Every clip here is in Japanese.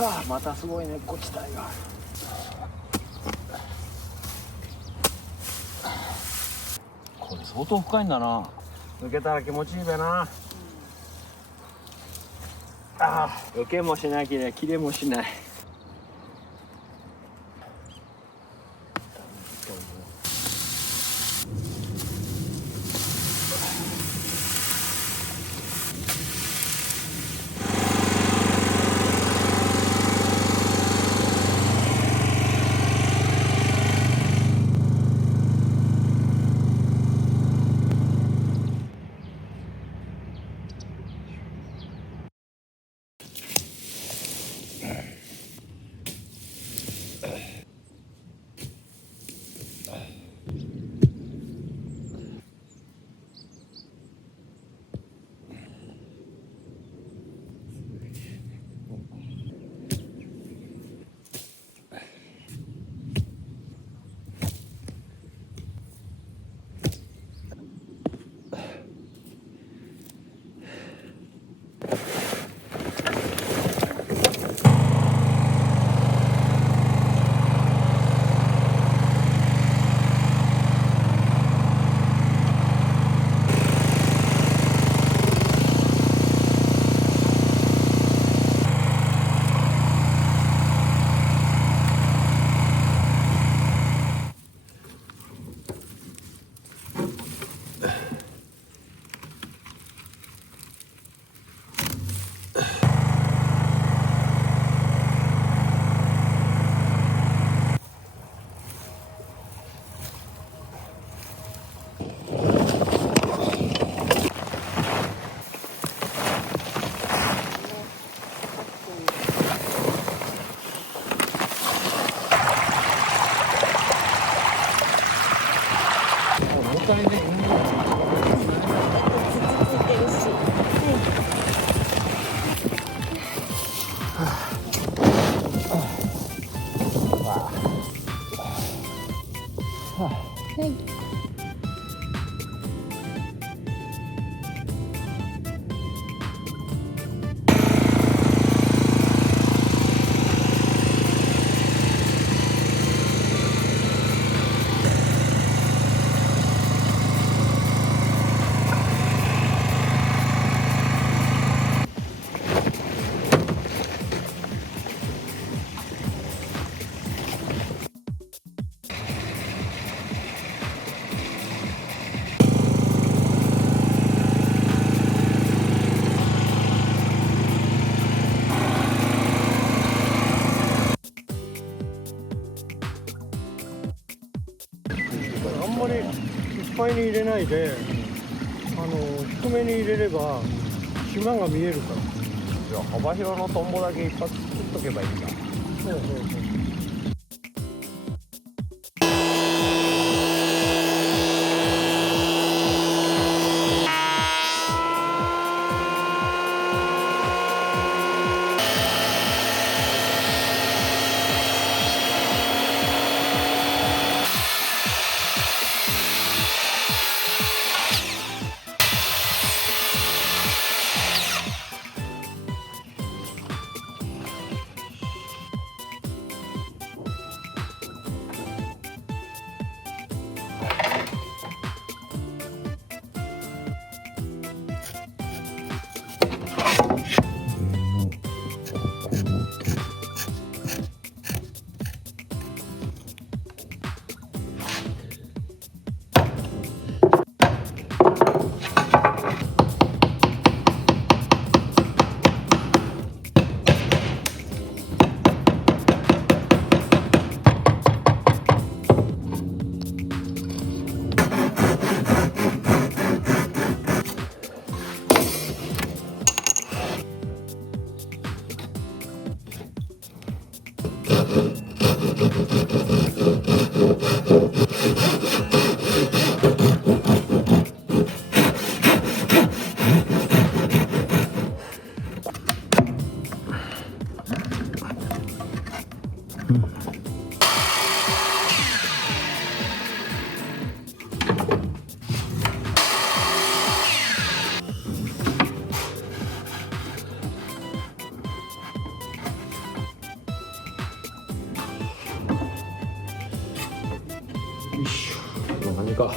はあ、またすごい根っこ地帯が。これ相当深いんだな。抜けたら気持ちいいべな。ああ、余計もしなきゃ切れもしない。に入れないで、低めに入れれば島が見えるから。じゃあ幅広のトンボだけ一発作っとけばいいんだ。そうそうそう。よいしょ、こんな感じか。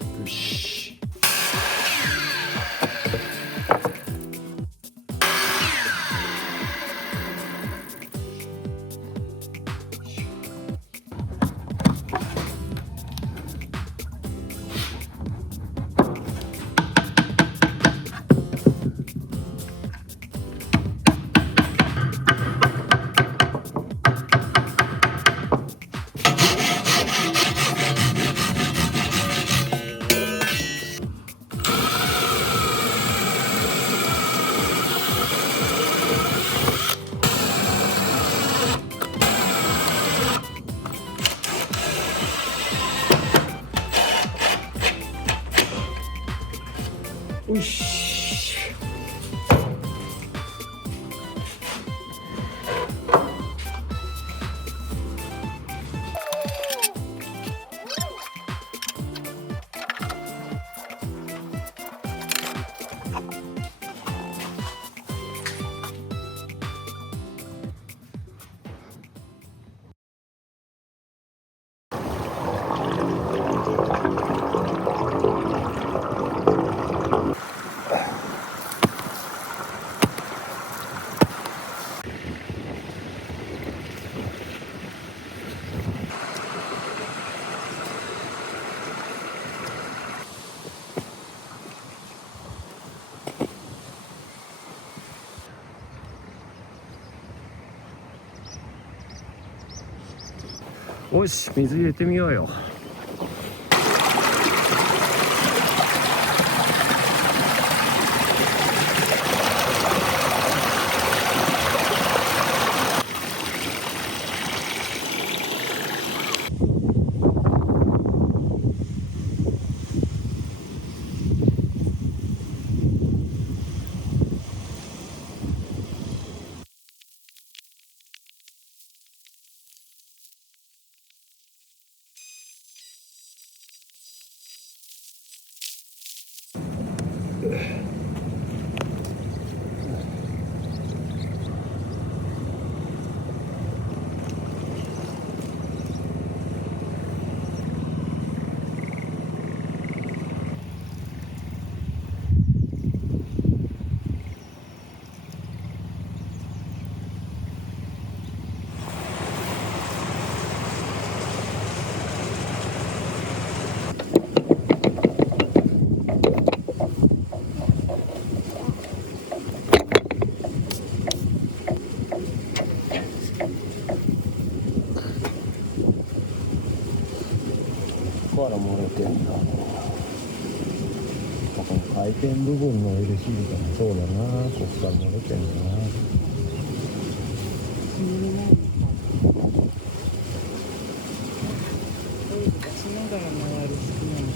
よし。よし。よし、水入れてみようよ。から漏れてんだ。この回転部分の L シールドもそうだな、こっから漏れてんだな。出しながら回る好きなの。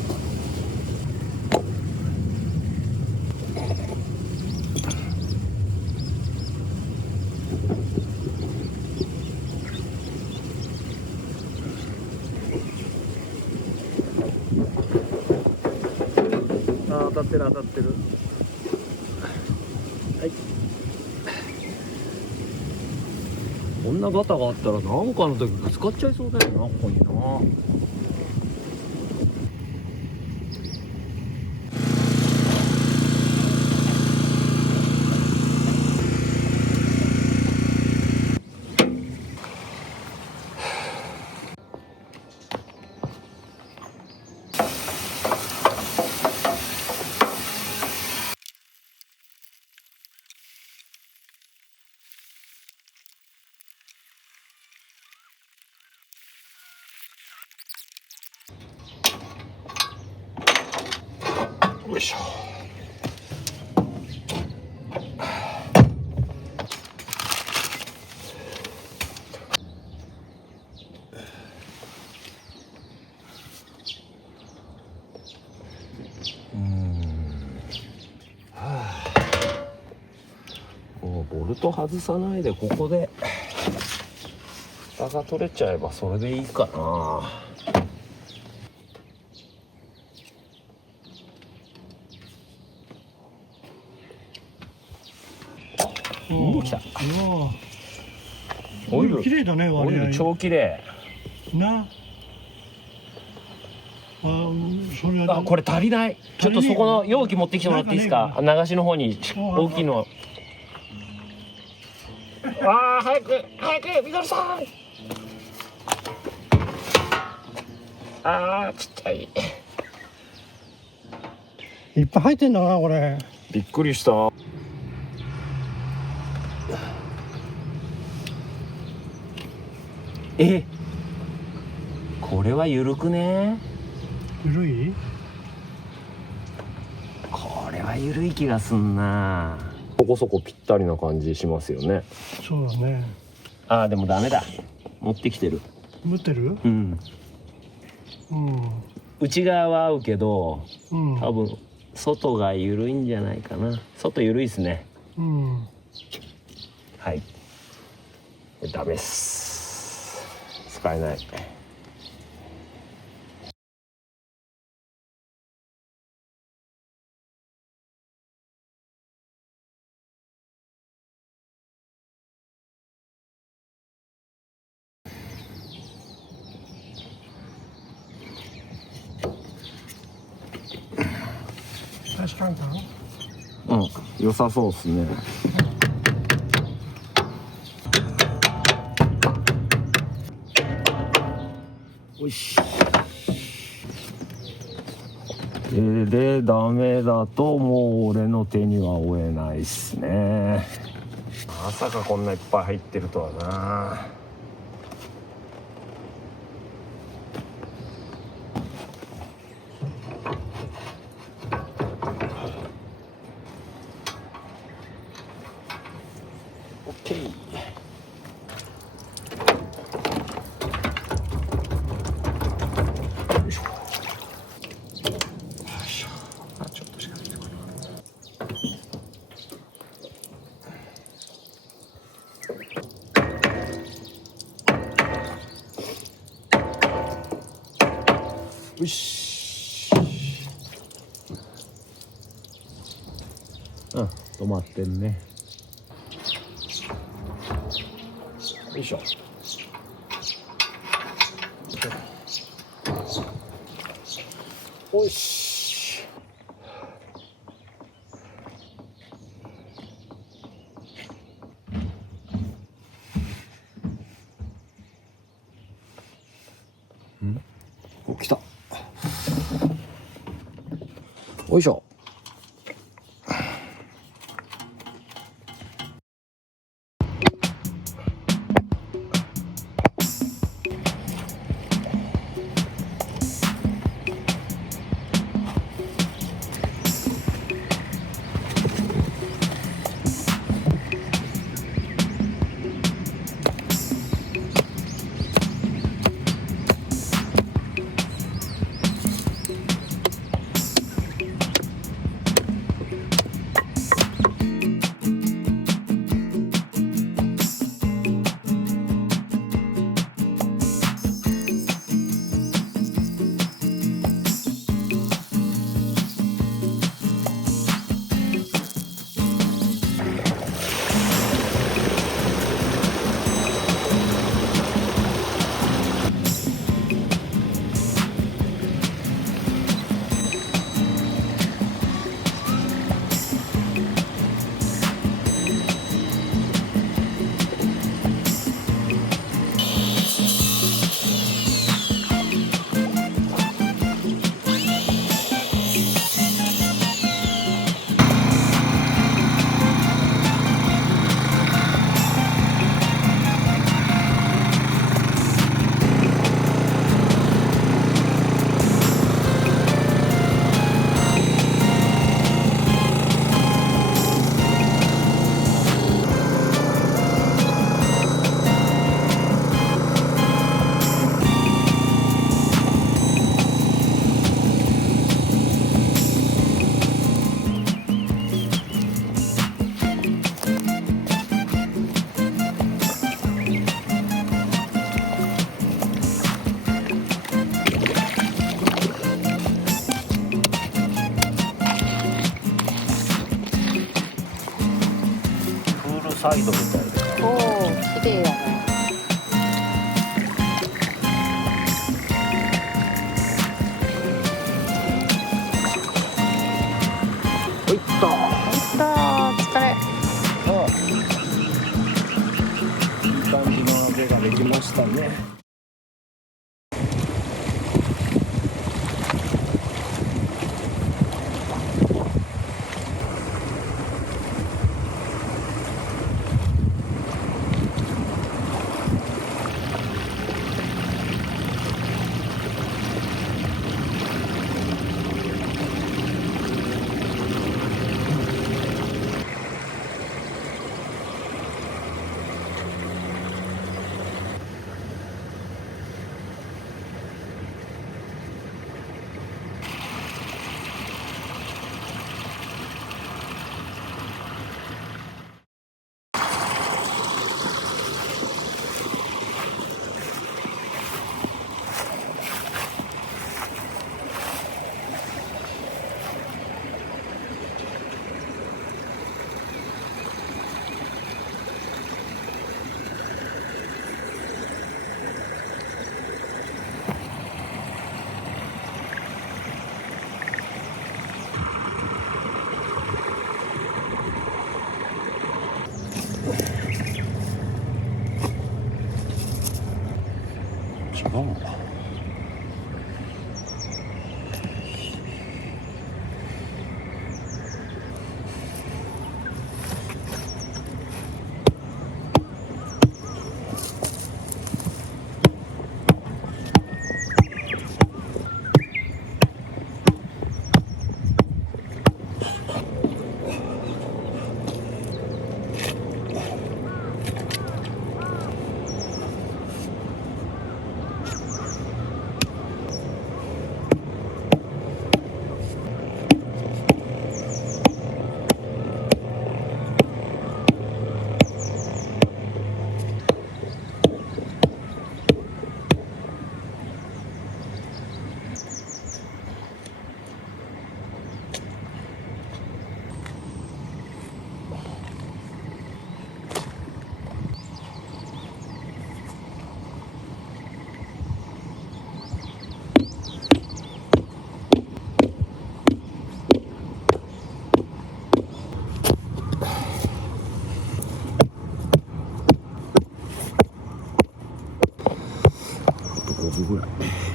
あ、当たってる当たってる。はい。こんなガタがあったらなんかの時ぶつかっちゃいそうだよな、ここにな。よいしょ。もうボルト外さないでここで蓋が取れちゃえばそれでいいかな。来た。オイル綺麗だね、オイル超綺麗な。それあ、これ足りない。ちょっとそこの容器持ってきてもらっていいですか。流しの方に大きいの。ああ、早く早く、みどりさん。ああ、ちっちゃい。いっぱい入ってんだな、これ。びっくりした。これは緩くね。緩い？これは緩い気がすんな。そこそこぴったりな感じしますよね。そうだね。ああ、でもダメだ。持ってきてる。持ってる？うん。内側は合うけど、多分外が緩いんじゃないかな。外緩いですね。はい。ダメっす。使えない。確かにかな。うん、良さそうですね。おいし。でダメだともう俺の手には負えないっすね。まさかこんないっぱい入ってるとはな。オッケー。よいしょ。あ、ちょっとしか出てこない。よし。うん、止まってんね。よいしょ。よし。お、来た。よいしょ。サイドみたいで。おお、綺麗やな。いったお疲れ。いい感じの揚げができましたね。違うのか。5分ぐらい。